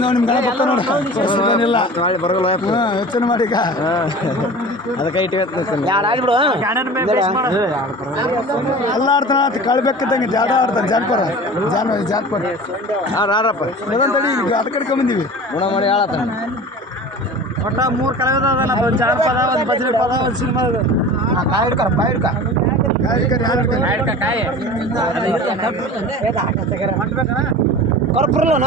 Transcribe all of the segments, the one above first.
ನಾವು ನಿಮ್ಮ ಗಣಪಕ್ಕ ನೋಡಿಲ್ಲ ಬರಲ್ಲ ಯೋಚನೆ ಮಾಡಿ ಈಗ ಅದಕ್ಕೆ ಎಲ್ಲ ಆಡ್ತಾನ ಕಳ್ಬೇಕಂದಂಗೆ ಜಾಡ ಆಡ್ತಾನೆ ಜಾನಪರ ಜಾನಪರ ಆಡ್ರಪ್ಪ ಅದೊಂದು ಈಗ ಅದ ಕಡ್ಕೊಂಬಂದಿವಿ ಗುಣ ಮಾಡಿ ಹೇಳತ್ತಾನ ಒಟ್ಟ 3 ಕಳೆದ ಒಂದು ಜಾನಪದ ಒಂದು ಭಜನೆ ಪದ ಒಂದು ಸಿನಿಮಾ ಕಾಯಿ ಹಿಡ್ಕರ ಕರ್ಪುರಲ್ಲ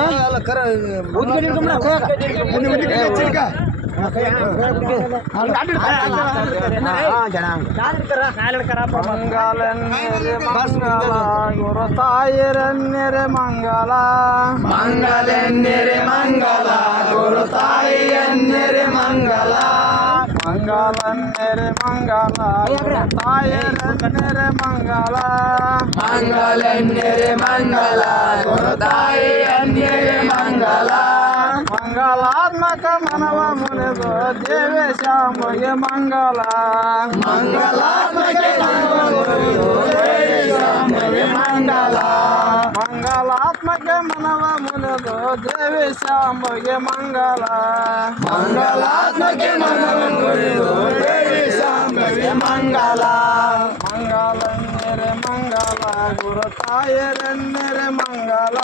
ಗುರು ತಾಯಿರನ್ಯರೆ ಮಂಗಲ ಮಂಗಲೆನ್ನೆರೆ ಮಂಗಲ ಗುರು ತಾಯಿಯನ್ನೆರೆ ಮಂಗಲ ಮಂಗಲನ್ನೆರೆ ಮಂಗಲ ತಾಯಿರನ್ನೆರೆ ಮಂಗಲ ಮಂಗಲೆನ್ನೆರೆ ಮಂಗಲ ಗುರು ತಾಯಿಯನ್ನೆರೆ ಮಂಗಲ ಮಂಗಲಾತ್ಮಕ ಮನವ ಮುನಿದು ದೇವೇಶಾಮಗೆ ಮಂಗಲ ಮಂಗಲಾತ್ಮಕ ಮಂಗಲ ಮಂಗಲಾತ್ಮಕ ಮನವ ಮುನಿದು ದೇವೇಶಾಮಗೆ ಮಂಗಲ ಮಂಗಲಾತ್ಮಕ ಮಂಗಲ ಮಂಗಲನ್ನೆರೆ ಮಂಗಲ ಗುರು ತಾಯಿರನ್ನೆರೆ ಮಂಗಲ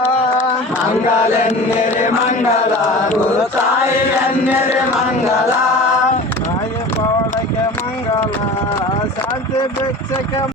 ಮಂಗಲೆನ್ನೆರೆ ಮಂಗಲ ಗುರು ತಾಯಿಯನ್ನೆರೆ ಮಂಗಲ ತಾಯಿ ಪವಳಕ್ಕೆ ಮಂಗಲ ಶಾಂತಿ ಭಿಕ್ಷಕ್ಕೆ